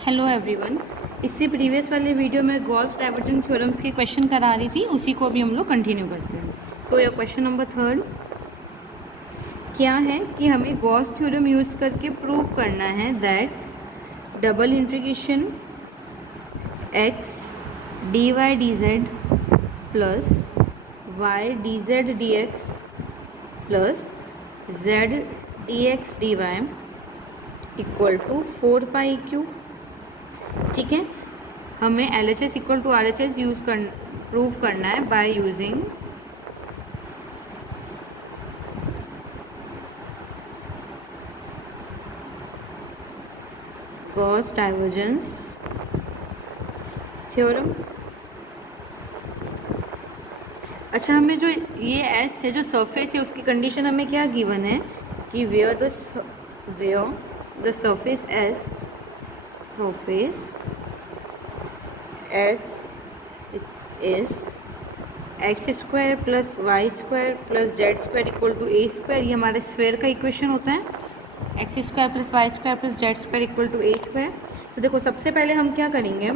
Hello everyone. इससे previous वाले video में गॉस डाइवर्जेंस थ्योरम्स के क्वेश्चन करा रही थी, उसी को अभी हम लोग कंटिन्यू करते हैं। सो योर क्वेश्चन नंबर 3 क्या है कि हमें गॉस थ्योरम यूज़ करके प्रूव करना है that double integration X D Y D Z plus Y D Z D X plus Z D X D Y equal to 4π/क्यू। ठीक है, हमें L H S equal to R H S use कर prove करना है by using Gauss divergence theorem. अच्छा, हमें जो ये एस है, जो सरफेस है, उसकी कंडीशन हमें क्या गिवन है कि where the surface S is X square plus Y square plus Z square equal to A square. ये हमारे स्फेयर का इक्वेशन होता है, X square plus Y square plus Z square equal to A square. तो देखो, सबसे पहले हम क्या करेंगे,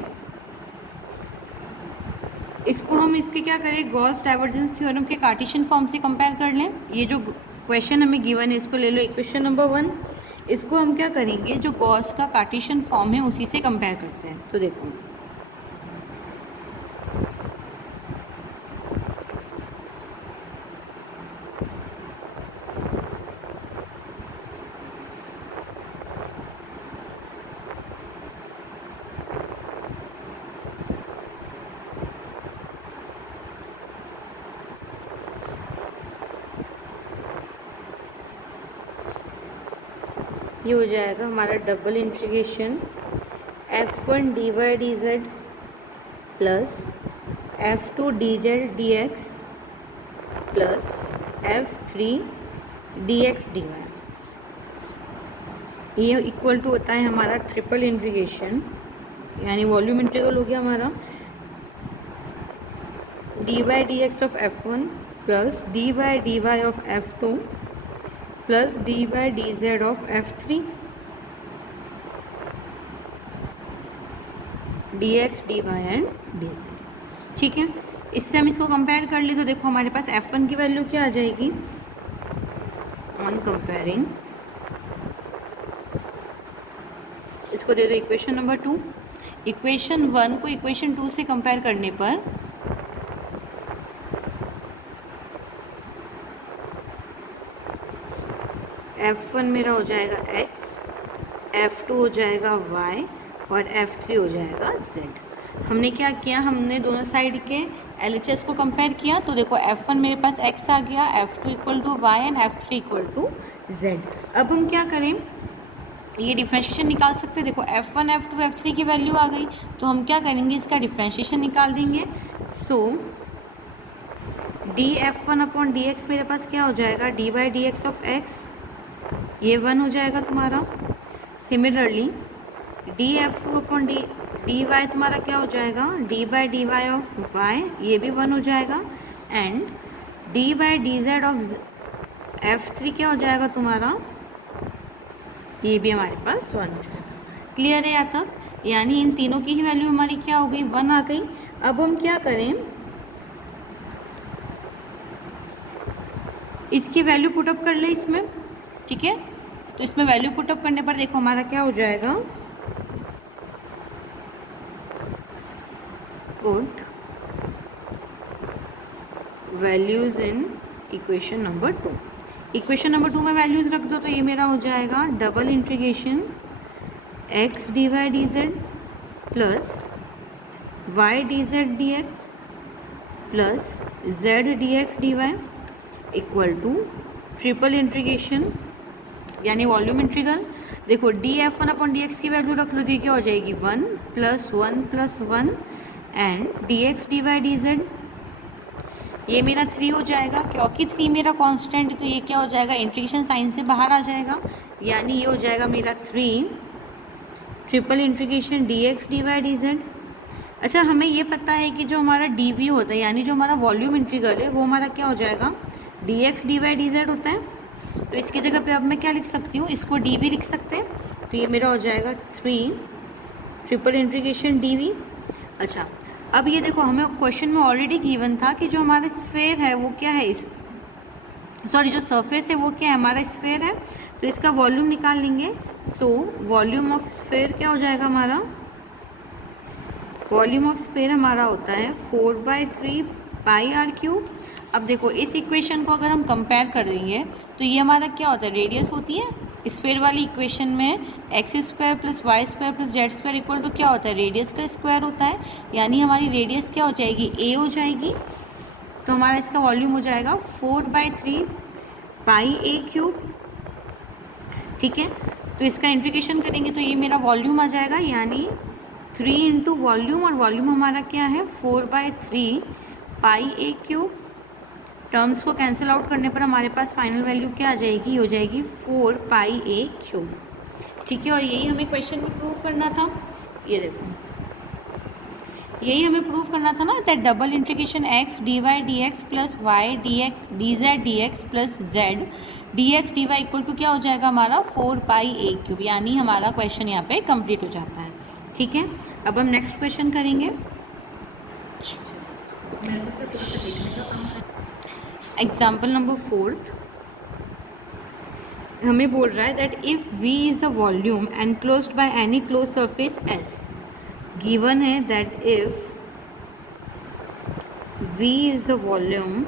इसको हम इसके क्या करें, गॉस डाइवर्जेंस थ्योरम के कार्टेशियन फॉर्म से कंपेयर कर लें। ये जो क्वेश्चन हमें गिवन है, इसको ले लो इक्वेशन नंबर 1। इसको हम क्या करेंगे, जो गॉस का कार्टेशियन फॉर्म है उसी से कंपेयर करते हैं। तो देखो, ये हो जाएगा हमारा double integration f1 dy dz plus f2 dz dx plus f3 dx dy। ये इक्वल टू होता है हमारा ट्रिपल इंटीग्रेशन, यानी वॉल्यूम इंटीग्रल हो गया हमारा dy dx of f1 plus dy dy of f2 plus dy dz of f3 dx dy and dz। ठीक है, इससे हम इसको कंपेयर कर ले तो देखो हमारे पास f1 की वैल्यू क्या आ जाएगी, ऑन कंपेयरिंग इसको दे दो इक्वेशन नंबर 2। इक्वेशन 1 को इक्वेशन 2 से कंपेयर करने पर f1 मेरा हो जाएगा x, f2 हो जाएगा y और f3 हो जाएगा z। हमने क्या किया, हमने दोनों साइड के LHS को कंपेयर किया। तो देखो f1 मेरे पास x आ गया, f2 equal to y and f3 equal to z। अब हम क्या करें, ये डिफ्रेंशिएशन निकाल सकते हैं। देखो f1 f2 f3 की वैल्यू आ गई, तो हम क्या करेंगे, इसका डिफ्रेंशिएशन निकाल देंगे। सो df1 अपॉन dx मेरे पास क्या हो जाएगा, dy dx ऑफ x, ये 1 हो जाएगा तुम्हारा। सिमिलरली df2 अपॉन dy तुम्हारा क्या हो जाएगा, dy dy ऑफ y, ये भी 1 हो जाएगा। And dy dz of f3 क्या हो जाएगा तुम्हारा, ये भी हमारे पास 1 हो जाएगा। क्लियर है यहाँ तक? यानी इन तीनों की ही वैल्यू हमारी क्या हो गई, 1 आ गई। अब हम क्या करें, इसकी वैल्यू पुटअप कर ले इसमें। ठीक है, तो इसमें वैल्यू पुटअप करने पर देखो हमारा क्या हो जाएगा, put values in equation number 2। Equation number 2 में वैल्यूज रख दो, तो ये मेरा हो जाएगा double integration X D Y D Z plus Y D Z D X plus Z D X D Y equal to triple integration, यानी volume integral. देखो df1 अपॉन dx की वैल्यू रख लो, तो क्या हो जाएगी 1 plus 1 plus 1 and dx dy dz, ये मेरा 3 हो जाएगा। क्योंकि 3 मेरा कांस्टेंट है, तो ये क्या हो जाएगा, इंटीग्रेशन साइन से बाहर आ जाएगा, यानी ये हो जाएगा मेरा 3 triple integration dx dy dz। अच्छा, हमें ये पता है कि जो हमारा dv होता है, यानी जो हमारा वॉल्यूम इंटीग्रल है, वो हमारा क्या हो जाएगा, dx dy dz होता है। तो इसकी जगह पे अब मैं क्या लिख सकती हूँ, इसको डी भी लिख सकते हैं। तो ये मेरा हो जाएगा 3 ट्रिपल इंटीग्रेशन डी। अच्छा, अब ये देखो हमें क्वेश्चन में ऑलरेडी गिवन था कि जो हमारा स्फेयर है वो क्या है, जो सरफेस है वो क्या है, हमारा स्फेयर है, तो इसका वॉल्यूम निकाल लेंगे। सो वॉल्यूम ऑफ स्फेयर क्या हो जाएगा हमारा, वॉल्यूम ऑफ स्फेयर हमारा होता है 4/3 पाई आर क्यूब। अब देखो इस इक्वेशन को अगर हम कंपेयर कर देंगे तो ये हमारा क्या होता है, रेडियस होती है। स्फेयर वाली इक्वेशन में X square plus Y square plus Z square equal to क्या होता है, रेडियस का स्क्वायर होता है, यानी हमारी रेडियस क्या हो जाएगी, ए हो जाएगी। तो हमारा इसका वॉल्यूम हो जाएगा 4/3 पाई ए क्यूब। ठीक है, तो इसका इंटीग्रेशन करेंगे तो ये मेरा वॉल्यूम आ जाएगा, यानी 3 इंटू वॉल्यूम, और वॉल्यूम हमारा क्या है 4/3 पाई ए क्यूब। टर्म्स को कैंसिल आउट करने पर हमारे पास फाइनल वैल्यू क्या आ जाएगी, हो जाएगी 4 पाई ए क्यूब। ठीक है, और यही हमें क्वेश्चन में प्रूव करना था। ये देखो यही हमें प्रूव करना था ना, that double integration X D Y D X plus Y D X D Z D X plus Z D X D Y equal to क्या हो जाएगा हमारा 4 पाई ए क्यूब, यानी हमारा क्वेश्चन यहाँ पे कंप्लीट हो जाता है। ठीक है, अब हम नेक्स्ट क्वेश्चन करेंगे। एग्जाम्पल नंबर 4 हमें बोल रहा है that if V is the volume enclosed by any close surface S, given है that if V is the volume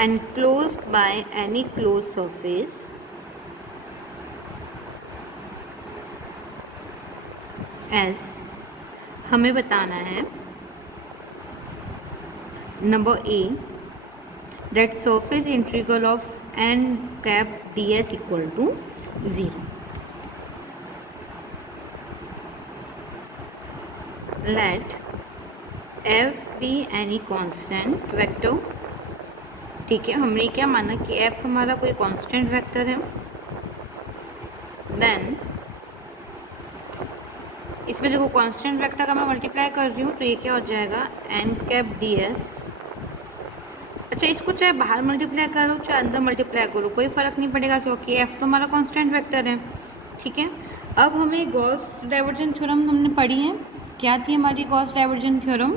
enclosed by any closed surface S, हमें बताना है number A that surface integral of n cap ds equal to 0. Let f be any constant vector. ठीक है, हमने क्या माना कि f हमारा कोई कांस्टेंट वेक्टर है। देन इसमें देखो कांस्टेंट वेक्टर का मैं मल्टीप्लाई कर रही हूँ तो ये क्या हो जाएगा n कैप ds। अच्छा, इसको चाहे बाहर मल्टीप्लाई करो चाहे अंदर मल्टीप्लाई करो कोई फ़र्क नहीं पड़ेगा, क्योंकि f तो हमारा कांस्टेंट वेक्टर है। ठीक है, अब हमें गॉस डाइवर्जेंस थ्योरम हमने पढ़ी है। क्या थी हमारी गॉस डाइवर्जेंस थ्योरम,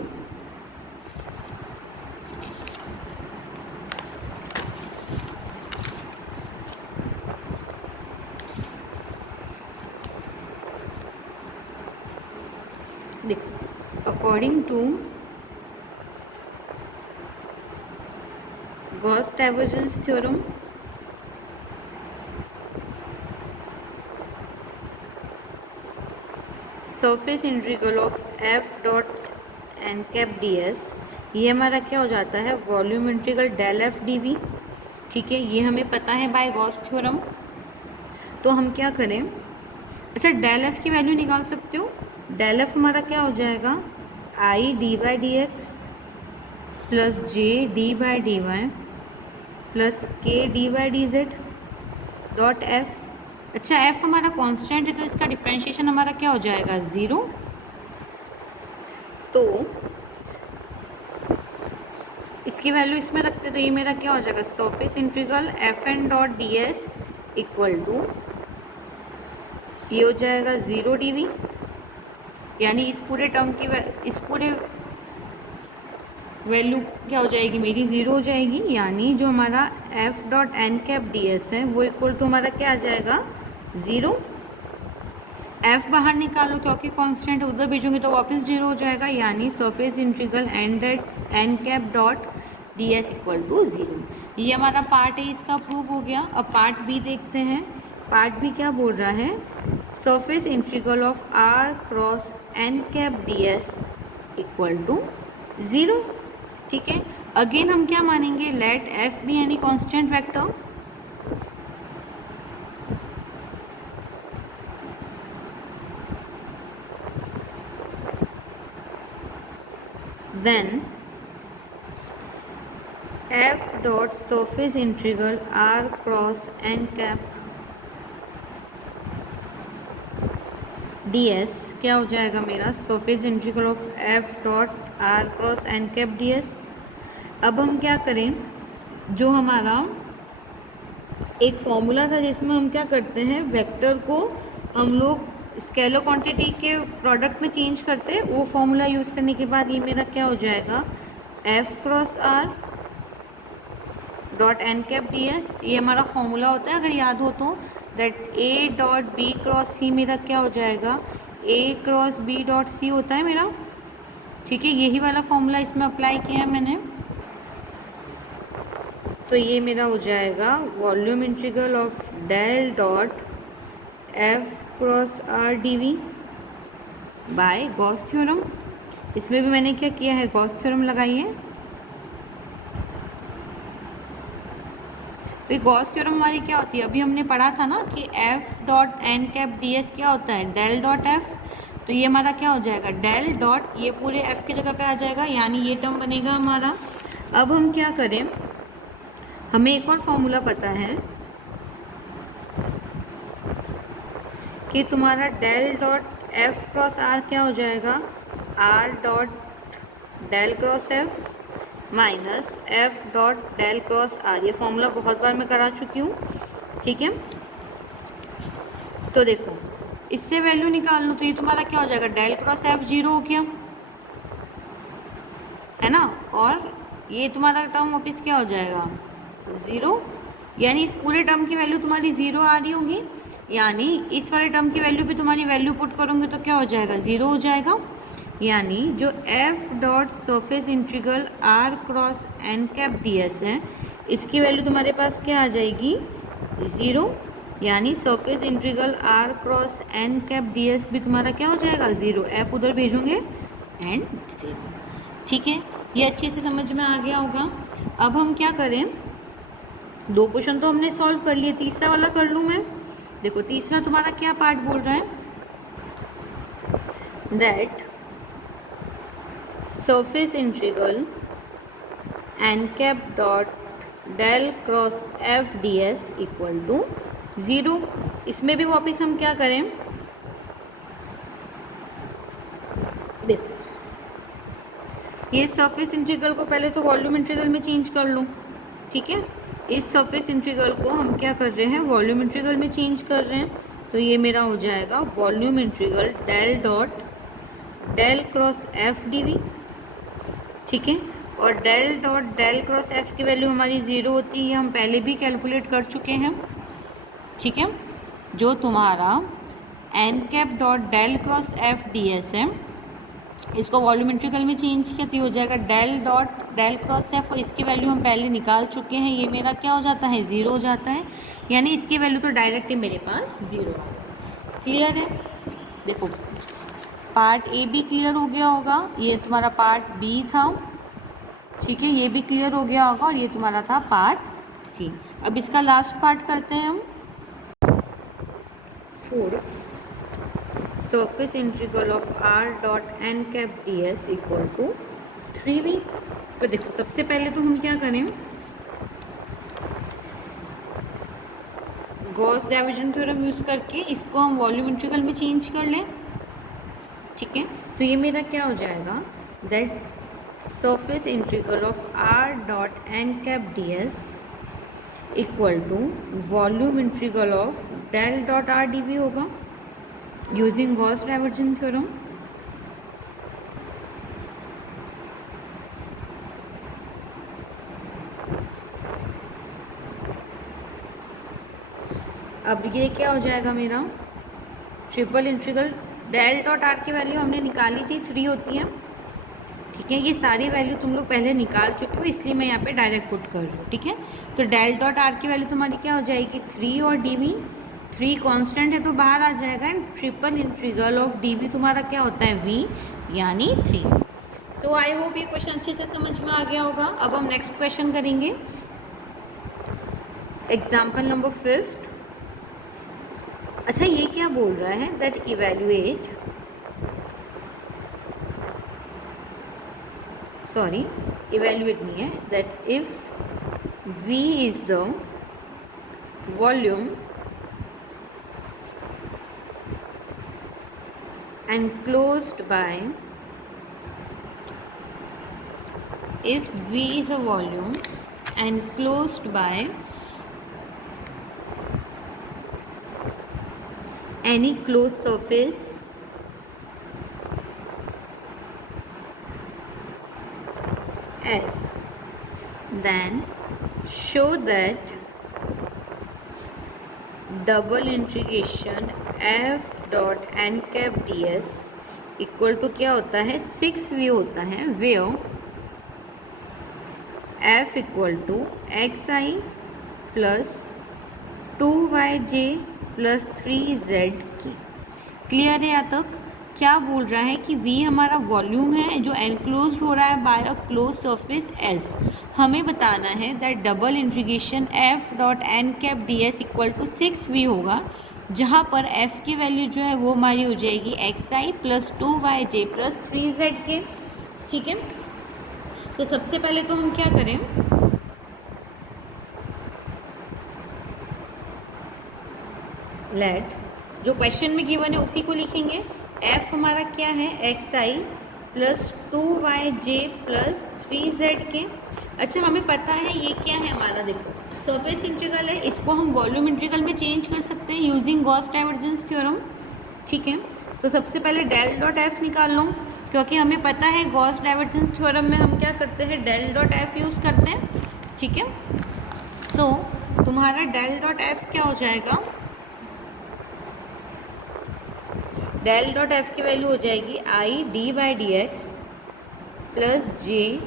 देखो according to Gauss divergence theorem surface integral of f dot n cap ds, ये हमारा क्या हो जाता है volume integral del f dv। ठीक है, ये हमें पता है बाय गॉस थ्योरम। तो हम क्या करें, अच्छा डेल f की वैल्यू निकाल सकते हो। डेल f हमारा क्या हो जाएगा i D by D X plus J D by D Y plus K D by D Z dot F. अच्छा, f हमारा कांस्टेंट है तो इसका डिफरेंशिएशन हमारा क्या हो जाएगा 0। तो इसकी वैल्यू इसमें रखते तो ये मेरा क्या हो जाएगा surface integral F N dot D S equal to ये हो जाएगा 0 dv, यानी इस पूरे टर्म की इस पूरे वैल्यू क्या हो जाएगी मेरी 0 हो जाएगी, यानी जो हमारा f dot N cap D S है वो इक्वल टू हमारा क्या आ जाएगा 0। f बाहर निकालो क्योंकि कांस्टेंट उधर भेजोगे तो वापस 0 हो जाएगा, यानी surface integral N cap dot D S equal to 0। ये हमारा पार्ट ए इसका प्रूव हो गया। अब पार्ट बी देखते हैं। पार्ट बी क्या बोल रहा है, surface integral of r cross N cap D S equal to 0। ठीक है, अगेन हम क्या मानेंगे, let f be any constant vector. then f dot surface integral r cross n cap ds क्या हो जाएगा मेरा surface integral of f dot r cross n cap ds। अब हम क्या करें, जो हमारा एक फॉर्मूला था जिसमें हम क्या करते हैं, वेक्टर को हम लोग स्केलर क्वांटिटी के प्रोडक्ट में चेंज करते हैं। वो फॉर्मूला यूज़ करने के बाद ये मेरा क्या हो जाएगा, F cross R dot N cap D S, ये हमारा फॉर्मूला होता है अगर याद हो तो, that A dot B cross C मेरा क्या हो जाएगा, A cross B dot C होता है मेरा। ठीक है, यही वाला फॉर्मूला इसमें अप्लाई किया है मैंने। तो ये मेरा हो जाएगा volume integral of del dot F cross R D V by Gauss theorem. इसमें भी मैंने क्या किया है, गॉस थ्योरम लगाई है। तो गॉस थ्योरम हमारी क्या होती है, अभी हमने पढ़ा था ना कि F dot N cap D S क्या होता है, डेल डॉट एफ। तो ये हमारा क्या हो जाएगा, डेल डॉट, ये पूरे एफ की जगह पे आ जाएगा, यानी ये टर्म बनेगा हमारा। अब हम क्या करें, हमें एक और फॉर्मूला पता है कि तुम्हारा del dot F cross R क्या हो जाएगा, R dot del cross F minus F dot del cross R. ये फॉर्मूला बहुत बार मैं करा चुकी हूँ। ठीक है, तो देखो इससे वैल्यू निकाल लो तो ये तुम्हारा क्या हो जाएगा, डेल क्रॉस एफ जीरो हो गया है ना, और ये तुम्हारा टर्म वापस क्या हो जाएगा, ज़ीरो। यानी इस पूरे टर्म की वैल्यू तुम्हारी ज़ीरो आ रही होगी, यानी इस वाले टर्म की वैल्यू भी तुम्हारी वैल्यू पुट करोगे तो क्या हो जाएगा, ज़ीरो हो जाएगा। यानी जो F dot surface integral R cross N cap D S है, इसकी वैल्यू तुम्हारे पास क्या आ जाएगी, ज़ीरो। यानी surface integral R cross N cap D S भी तुम्हारा क्या हो जाएगा, ज़ीरो। एफ उधर भेजोगे एंड ज़ीरो। ठीक है, ये अच्छे से समझ में आ गया होगा। अब हम क्या करें, दो क्वेश्चन तो हमने सॉल्व कर लिए, तीसरा वाला कर लूँ मैं। देखो तीसरा तुम्हारा क्या पार्ट बोल रहा है, that surface integral N cap dot del cross F D S equal to zero. इसमें भी वापस हम क्या करें, देखो ये सरफेस इंटीग्रल को पहले तो वॉल्यूम इंटीग्रल में चेंज कर लो। ठीक है, इस सरफेस इंटीग्रल को हम क्या कर रहे हैं, वॉल्यूम इंटीग्रल में चेंज कर रहे हैं। तो ये मेरा हो जाएगा volume integral del dot del cross F D V. ठीक है, और del dot del cross F की वैल्यू हमारी ज़ीरो होती है, हम पहले भी कैलकुलेट कर चुके हैं। ठीक है, जो तुम्हारा N cap dot del cross F D S है, इसको वॉल्यूम इंटीग्रल में चेंज किया तो हो जाएगा del dot del cross F, और इसकी वैल्यू हम पहले निकाल चुके हैं, ये मेरा क्या हो जाता है, ज़ीरो हो जाता है। यानी इसकी वैल्यू तो डायरेक्ट ही मेरे पास ज़ीरो आ गई। क्लियर है, देखो पार्ट ए भी क्लियर हो गया होगा, ये तुम्हारा पार्ट बी था। ठीक है, ये भी क्लियर हो गया होगा, और ये तुम्हारा था पार्ट सी। अब इसका लास्ट पार्ट करते हैं हम, fourth, surface integral of R dot N cap D S equal to 3v। तो देखो सबसे पहले तो हम क्या करें, गॉस डाइवर्जन थ्योरम यूज़ करके इसको हम वॉल्यूम इंटीग्रल में चेंज कर लें। ठीक है, तो ये मेरा क्या हो जाएगा, that surface integral of R dot N cap D S equal to volume integral of del dot R D V होगा यूजिंग गॉस डाइवर्जन थ्योरम। अब ये क्या हो जाएगा मेरा, triple integral del dot R की वैल्यू हमने निकाली थी, 3 होती है। ठीक है, ये सारी वैल्यू तुम लोग पहले निकाल चुके हो, इसलिए मैं यहाँ पे डायरेक्ट पुट कर रही हूँ। ठीक है, तो डेल डॉट आर की वैल्यू तुम्हारी क्या हो जाएगी, 3, और डी वी 3 कॉन्स्टेंट है तो बाहर आ जाएगा, and triple integral of D V तुम्हारा क्या होता है, वी, यानी 3। सो आई होप ये क्वेश्चन अच्छे से समझ में आ गया होगा। अब हम नेक्स्ट क्वेश्चन करेंगे, एग्जाम्पल नंबर 5। अच्छा ये क्या बोल रहा है, दैट इवेल्युएट, सॉरी इवेल्युएट नहीं है, that if V is the volume enclosed by, if V is a volume enclosed by any closed surface S, then show that double integration f dot N cap D S equal to क्या होता है 6v होता है, where f equal to X I plus 2yj plus 3z की। Clear है यहाँ तक? क्या बोल रहा है कि v हमारा वॉल्यूम है जो एनक्लोज हो रहा है by a close surface s। हमें बताना है that double integration f dot N cap D S equal to 6v होगा, जहाँ पर f की वैल्यू जो है वो हमारी हो जाएगी x I plus 2yj plus 3z के। ठीक है, तो सबसे पहले तो हम क्या करें, लेट जो क्वेश्चन में गिवन है उसी को लिखेंगे। f हमारा क्या है x I plus 2yj plus 3z के। अच्छा, हमें पता है ये क्या है हमारा, देखो सरफेस इंटीग्रल है, इसको हम वॉल्यूम इंटीग्रल में चेंज कर सकते हैं यूजिंग गॉस डाइवर्जेंस थ्योरम। ठीक है, तो सबसे पहले डेल डॉट एफ निकाल लो, क्योंकि हमें पता है गॉस डाइवर्जेंस थ्योरम में हम क्या करते हैं, डेल डॉट एफ यूज़ करते हैं। ठीक है, तो तुम्हारा डेल डॉट एफ क्या हो जाएगा, डेल डॉट एफ की वैल्यू हो जाएगी I D by D X plus J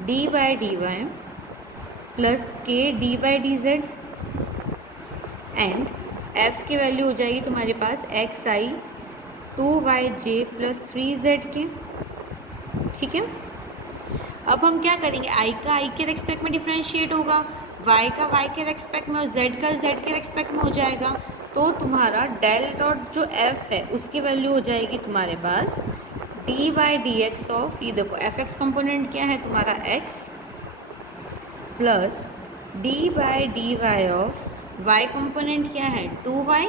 D by D Y plus K D by D Z, and F की वैल्यू हो जाएगी तुम्हारे पास एक्स आई 2yj प्लस 3z के। ठीक है, अब हम क्या करेंगे, i का i के रेस्पेक्ट में डिफ्रेंशिएट होगा, y का y के रेस्पेक्ट में और z का z के रेस्पेक्ट में हो जाएगा। तो तुम्हारा डेल डॉट जो f है उसकी वैल्यू हो जाएगी तुम्हारे पास d by D X of, ये देखो एफ एक्स कंपोनेंट क्या है तुम्हारा x plus d by D Y of y component क्या है 2y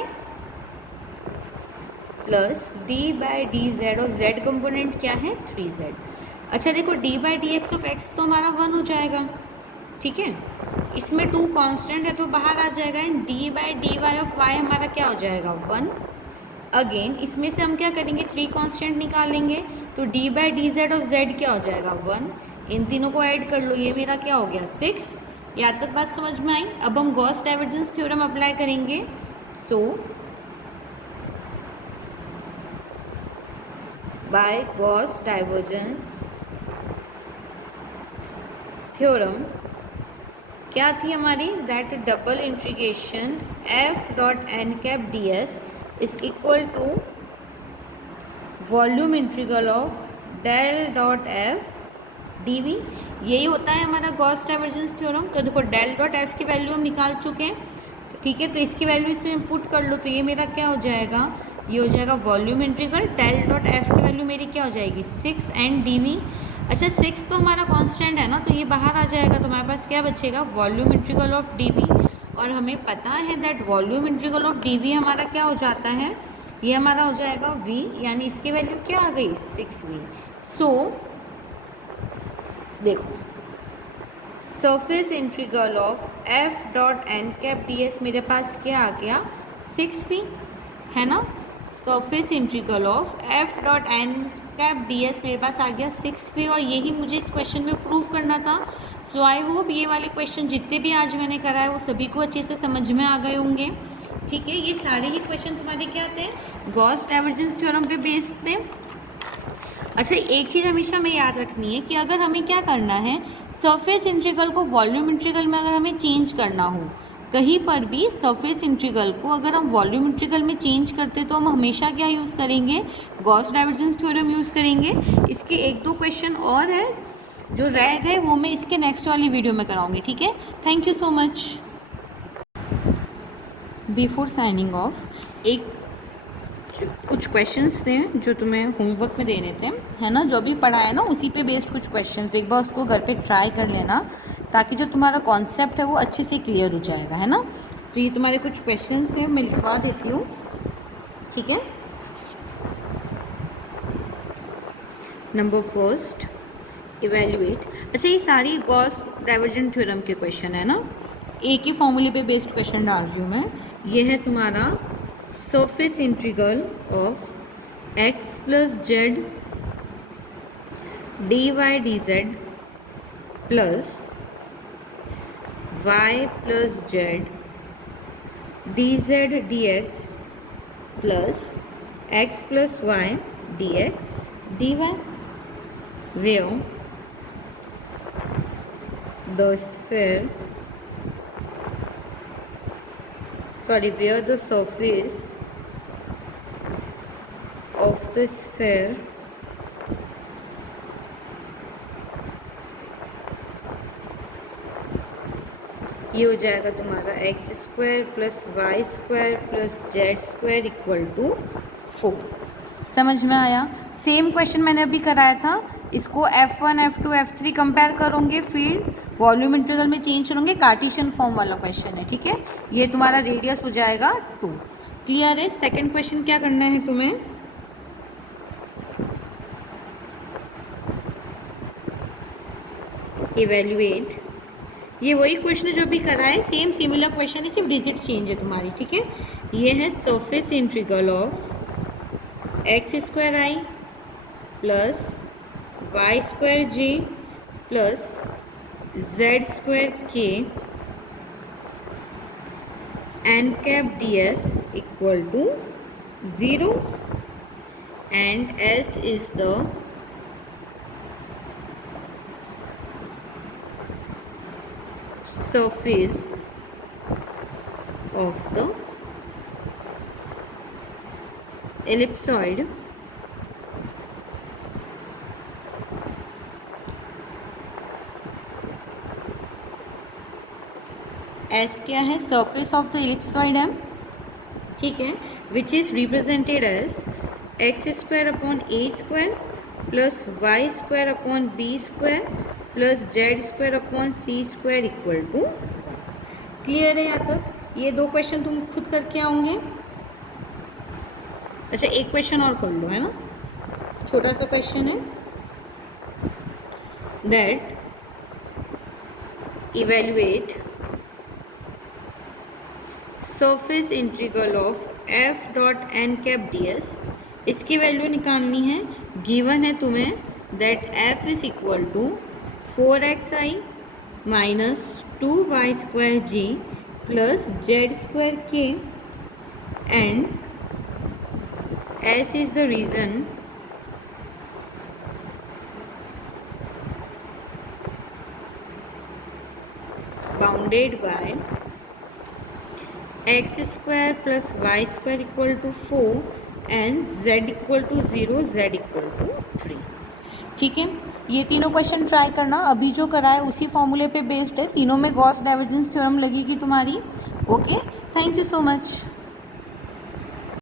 plus d by D Z और z कंपोनेंट क्या है 3z। अच्छा देखो d by D X of x तो हमारा 1 हो जाएगा। ठीक है, इसमें 2 कांस्टेंट है तो बाहर आ जाएगा, and d by D Y of y हमारा क्या हो जाएगा 1। अगेन इसमें से हम क्या करेंगे 3 कांस्टेंट निकालेंगे, तो d बाई डी जेड और z क्या हो जाएगा 1। इन तीनों को ऐड कर लो, ये मेरा क्या हो गया 6। यहाँ तक बात समझ में आई? अब हम गॉस डाइवर्जेंस थ्योरम अप्लाई करेंगे। So by Gauss divergence theorem क्या थी हमारी, that double integration f dot N cap D S is equal to volume integral of del dot F D V. यही होता है हमारा गॉस डाइवर्जेंस थ्योरम। तो देखो डेल डॉट एफ की वैल्यू हम निकाल चुके हैं। ठीक है, तो इसकी वैल्यू इसमें पुट कर लो, तो ये मेरा क्या हो जाएगा, ये हो जाएगा volume integral, del dot F की वैल्यू मेरी क्या हो जाएगी 6 एंड डी वी। अच्छा 6 तो हमारा कांस्टेंट है ना, तो ये बाहर आ जाएगा, तो हमारे पास क्या बचेगा volume integral of D V. और हमें पता है that volume integral of D V हमारा क्या हो जाता है, ये हमारा हो जाएगा v, यानी इसकी वैल्यू क्या आ गई 6v। सो देखो surface integral of f dot N cap D S मेरे पास क्या आ गया 6v, है ना। Surface integral of f dot N cap D S मेरे पास आ गया 6v, और यही मुझे इस क्वेश्चन में प्रूव करना था। सो आई होप ये वाले क्वेश्चन जितने भी आज मैंने कराए वो सभी को अच्छे से समझ में आ गए होंगे। ठीक है, ये सारे ही क्वेश्चन तुम्हारे क्या थे, गॉस डाइवर्जेंस थ्योरम पे बेस्ड थे। अच्छा एक चीज़ हमेशा हमें याद रखनी है कि अगर हमें क्या करना है, सरफेस इंटीग्रल को वॉल्यूम इंटीग्रल में अगर हमें चेंज करना हो, कहीं पर भी सरफेस इंटीग्रल को अगर हम वॉल्यूम इंटीग्रल में चेंज करते तो हम हमेशा क्या यूज़ करेंगे, गॉस डाइवर्जेंस थ्योरम यूज़ करेंगे। इसके 1-2 क्वेश्चन और है जो रह गए, वो मैं इसके नेक्स्ट वाली वीडियो में कराऊंगी। ठीक है, thank you so much. Before signing off, एक कुछ क्वेश्चंस थे जो तुम्हें होमवर्क में देने थे, है ना, जो भी पढ़ा है ना उसी पे बेस्ड कुछ क्वेश्चन, तो एक बार उसको घर पे ट्राई कर लेना, ताकि जो तुम्हारा कॉन्सेप्ट है वो अच्छे से क्लियर हो जाएगा, है ना। तो ये तुम्हारे कुछ क्वेश्चंस हैं, मैं लिखवा देती हूँ। ठीक है, नंबर फर्स्ट इवेल्युएट। अच्छा ये सारी गॉस डाइवर्जेंट थ्योरम के क्वेश्चन है ना, एक ही फॉर्मूले पे बेस्ड क्वेश्चन डाल रही हूँ मैं। ये है तुम्हारा surface integral of x plus z dy dz plus y plus z dz dx plus x plus y dx dy, where the surface of the sphere ये हो जाएगा तुम्हारा X square plus Y square plus Z square equal to 4। समझ में आया? Same question मैंने अभी कराया था, इसको F1 F2 F3 कंपेयर करोगे, फिर वॉल्यूम इंटीग्रल में चेंज करोगे, कार्टेशियन फॉर्म वाला क्वेश्चन है, ठीक है। ये तुम्हारा रेडियस हो जाएगा 2। क्लियर है? सेकंड क्वेश्चन क्या करना है तुम्हें, इवेल्युएट, ये वही क्वेश्चन जो भी करा है, सेम सिमिलर क्वेश्चन है, सिर्फ डिजिट चेंज है तुम्हारी, ठीक है। ये है surface integral of X square I plus Y square J plus Z square K N cap D S equal to 0 and S is the surface of the ellipsoid S क्या है, surface of the ellipsoid है, ठीक है, which is represented as x square upon a square plus y square upon b square plus Z square upon C square equal to. Clear है यहाँ तक? ये 2 question तुम खुद करके आओगे। अच्छा, एक क्वेश्चन और कर लो, है ना, छोटा सा क्वेश्चन है, that evaluate surface integral of F dot N cap D S. इसकी वैल्यू निकालनी है, गिवन है तुम्हें that F is equal to 4xi minus 2y square j plus z square k and S is the region bounded by x square plus y square equal to 4 and z equal to 0, z equal to 3। ठीक है, ये तीनों question try करना, अभी जो करा है उसी फॉर्मूले पे बेस्ड है, तीनों में गॉस डाइवर्जेंस थ्योरम लगेगी तुम्हारी। Okay, thank you so much.